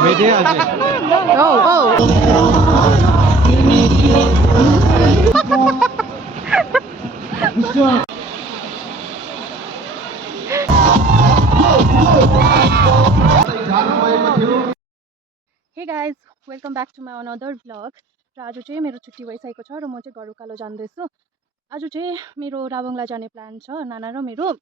Hey guys, welcome back to my another vlog. र आज चाहिँ मेरो छुट्टी भइसकेको छ र म चाहिँ घर उकालो जाँदैछु। आज चाहिँ मेरो राबङला जाने प्लान छ। नाना र मेरो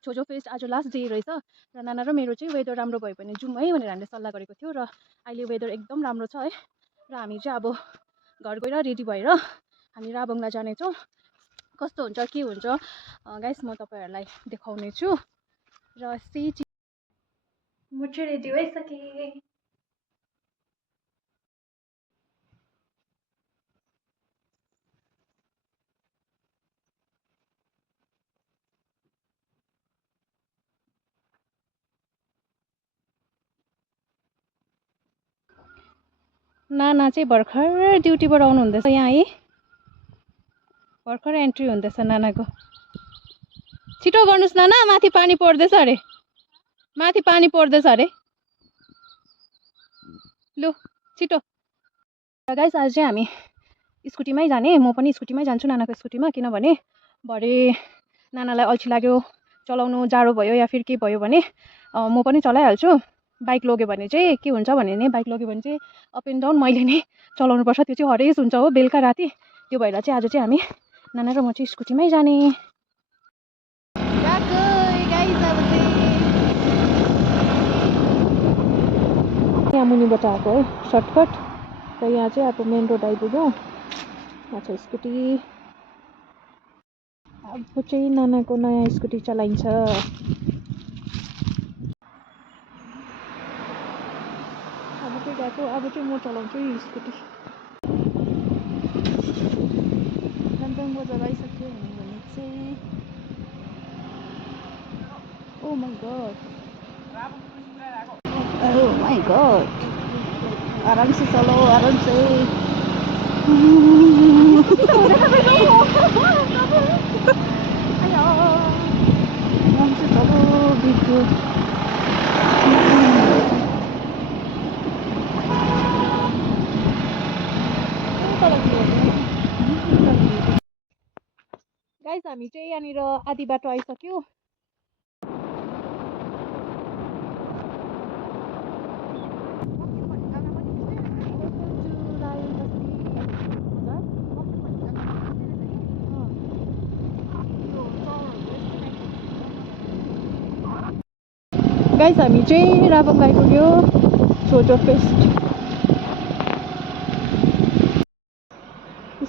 छोजो फेस्ट आज लास्ट डे रहेछ र नाना र मेरो चाहिँ वेदर राम्रो भयो भने जाउँ है भनेर हामीले सल्लाह गरेको थियो र अहिले वेदर एकदम राम्रो छ है। र हामी चाहिँ अब घर गएर रेडी भएर हामी राबङला जानेछौँ। कस्तो हुन्छ के हुन्छ गाइस म तपाईहरुलाई देखाउने छु र म चाहिँ रेडी भइसकेँ। नाना चाहिँ भर्खर ड्युटीबाट आउनु हुँदैछ यहाँ है। भर्खर एन्ट्री हुँदैछ नानाको। छिटो गर्नुस् नाना, माथि पानी पर्दैछ अरे। माथि पानी पर्दैछ अरे। लु छिटो। गाइस आज चाहिँ हामी स्कुटीमै जाने। म पनि स्कुटीमै जान्छु नानाको स्कुटीमा, किनभने भरे नानालाई अल्छी लाग्यो चलाउनु, जाडो भयो या फिर के भयो भने म पनि चलाइहाल्छु। बाइक लग्यो भने चाहिँ के हुन्छ भने नि, बाइक लग्यो भने चाहिँ अप एन्ड डाउन मैले नै चलाउनु पर्छ। त्यो चाहिँ हरेस हुन्छ हो बेलुका राति। त्यो भएर चाहिँ आज चाहिँ हामी नाना र म चाहिँ स्कुटीमै जाने। यहाँ मुनिबाट आएको है सर्टकट र यहाँ चाहिँ अब मेन रोड आइपुग्यो। यहाँ छ स्कुटी। अब चाहिँ नानाको नयाँ स्कुटी चलाइन्छ। अब चाहिँ म चलाउँछु यो स्कुटी। दामसाङ बजार आइसक्यो भने चाहिँ ओ माई गॉड आराम से चलो, आराम से। आराम से चलो बिट्टू। गाइस हामी चाहिँ यहाँनिर आधी बाटो आइसक्यो। गाइस हामी चाहिँ राबङ आइपुग्यो छोजो फेस्ट।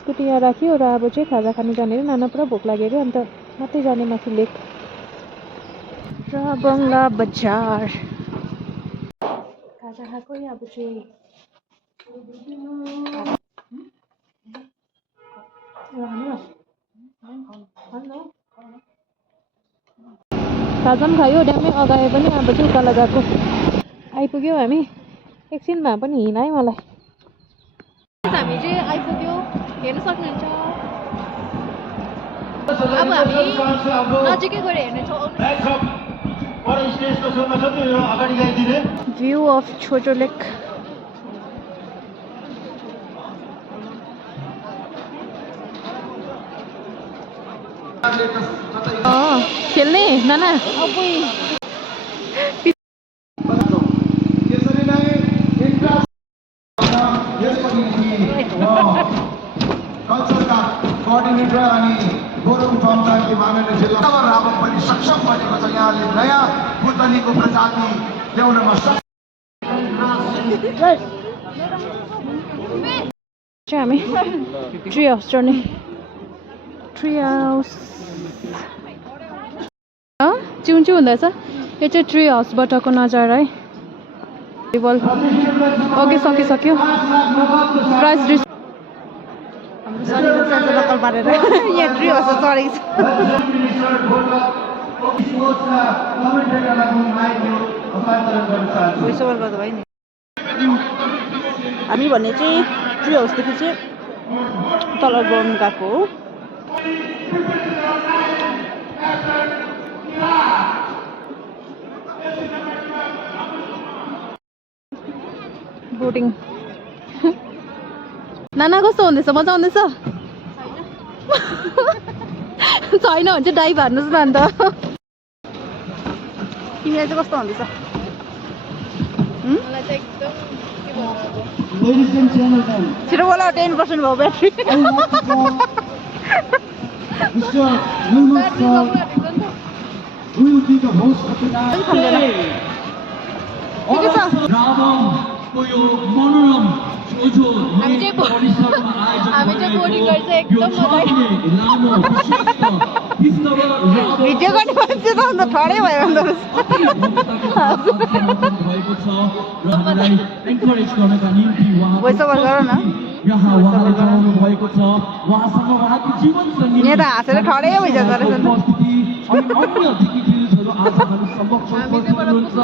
स्कुटी यहाँ राख्यो र अब चाहिँ खाजा खानु जाने रे। नाना पुरा भोक लाग्यो अरे, अन्त मात्रै जाने माथि लेक राबङला बजार। खाजा खाएको अब चाहिँ खाजा पनि खायो ड्यामै अगाए पनि। अब चाहिँ उकालो गएको आइपुग्यो हामी। एकछिनमा पनि हिँडाइ मलाई। हामी चाहिँ आइपुग्यो, हेर्न सक्नुहुन्छ। अब हामी नजिकै गएर हेर्नेछौँ। भ्यू अफ छोजो लेक। खेल्ने नाना कोअर्डिनेटर अनि गोरुङ पञ्चायतले माननीय जिल्ला राबङ पनि सक्षम बनेको छ। यहाँले नयाँ पुतलीको प्रजाति ल्याउनमा हामी ट्री हाउस चढ्ने। ट्री हाउस चिउन्चु हुँदैछ। यो चाहिँ ट्री हाउसबाटको नजारा है। टेबल अघि सकिसक्यो। प्राइस डिस लोकल पारेर यहाँ ट्री हाउस चढेको छ। हामी भन्ने चाहिँ ट्री हाउसदेखि चाहिँ तल ग्राउन्ड गएको हो। बोटिङ नाना कस्तो हुँदैछ मजा आउँदैछ छैन भने चाहिँ डाइभ हान्नुहोस् न अन्त तिमीलाई चाहिँ कस्तो हुँदैछ छिटो बोला 10% भयो battery will be the host of tonight. रावणको यो मनोरम जोजो परिसरमा आयोजन गरेको यो छाप्ने लामो प्रशस्त विश्व भिडियो गर्ने मान्छे त अन्त ठडै भयो अन्त भएको छ र हामीलाई एन्करेज गर्नका निम्ति यहाँ उहाँले गराउनु भएको छ उहाँसँग उहाँको जीवन सङ्गीत यहाँ त हाँसेर ठडै भइजाँदो रहेछ उपस्थिति अनि अन्य दिग्गजहरू आज हामी समक्ष उपस्थित हुनुहुन्छ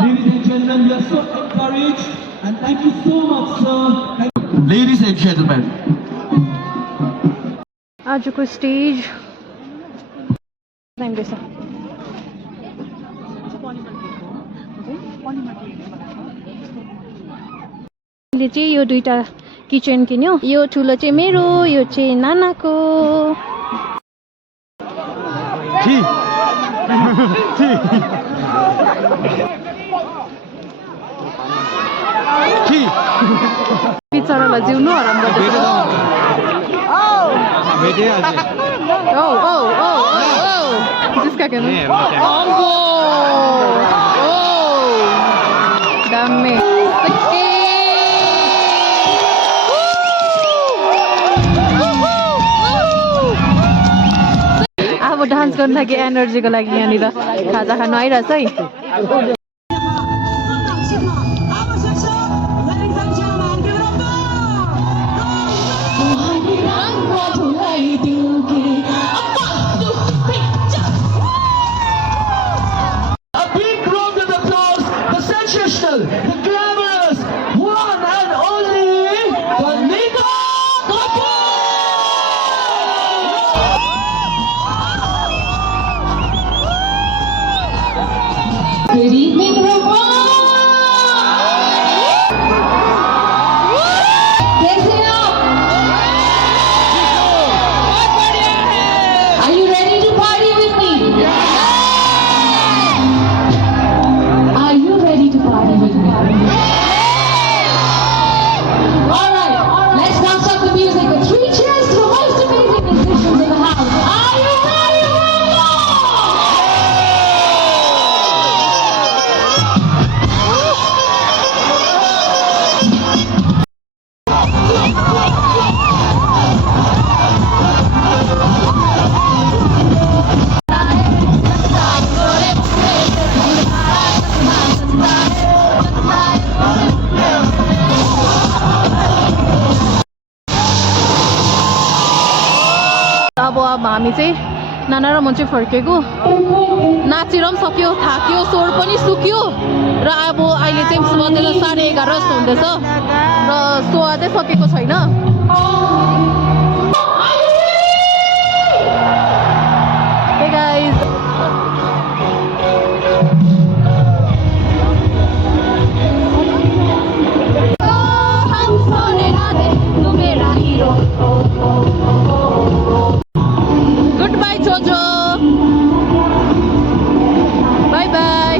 Ladies and gentlemen, we are so encouraged and thank you so much, sir. Ladies and gentlemen. आजको स्टेज टाइम रहेछ मैले चाहिँ यो दुईटा किचन किन्यो यो ठुलो चाहिँ मेरो यो चाहिँ नानाको बिचरालाई जिउनु हराम गर्दैछ जिसका क्या दामी अब डान्स गर्नु लागि एनर्जीको लागि यहाँनिर खाजा खानु आइरहेछ है The glamorous one and only Kanika Kapoor! Good evening, Are you ready to party with me? Are you ready to party with me? Alright, let's dance up the music with 3 cheers to the most amazing musicians in the house. Are you ready, अब हामी चाहिँ नाना र म चाहिँ फर्केको नाचेर पनि सक्यो थाक्यो स्वर पनि सुक्यो र अब अहिले चाहिँ बजेर 11:30 जस्तो हुँदैछ र सो अझै सकेको छैन Hey guys Goodbye, Jojo. Bye bye.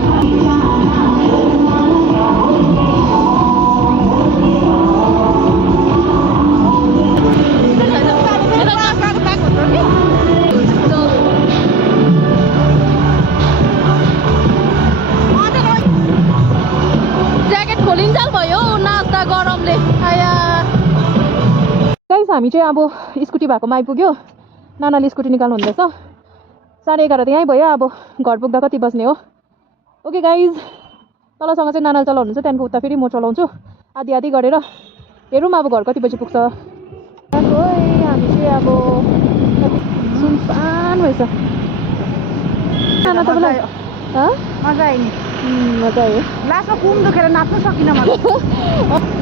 Jacket खोलिन्जाल भयो नाच्दा गरमले आया गाइस हामी चाहिँ अब स्कुटी भएकोमा आइपुग्यो नानाले स्कुटी निकाल्नु हुँदैछ 11:30 त यहीँ भयो अब घर पुग्दा कति बज्ने हो ओके गाइज तलसँग चाहिँ नानाले चलाउनुहुन्छ त्यहाँदेखि उता फेरि म चलाउँछु आधी आधी गरेर हेरौँ अब घर कति बजी पुग्छ हामी चाहिँ अब सुनसान भएछ नाना तपाईँलाई मजा आयो नि मजा आयो लास्टमा कुम दुखेर नाच्नु सकिनँ म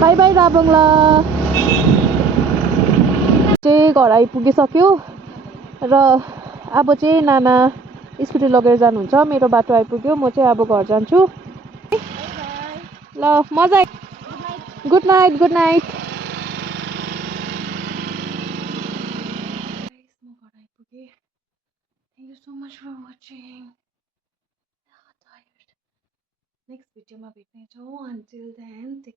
बाई बाई राबङ्ला चाहिँ घर आइपुगिसक्यो र अब चाहिँ नाना स्कुटी लगेर जानुहुन्छ मेरो बाटो आइपुग्यो म चाहिँ अब घर जान्छु ल मजा गुड नाइट गुड नाइट म घर आइपुगेँ thank you so much for watching next भिडियोमा भेट्नेछौँ अन्टिल देन टेक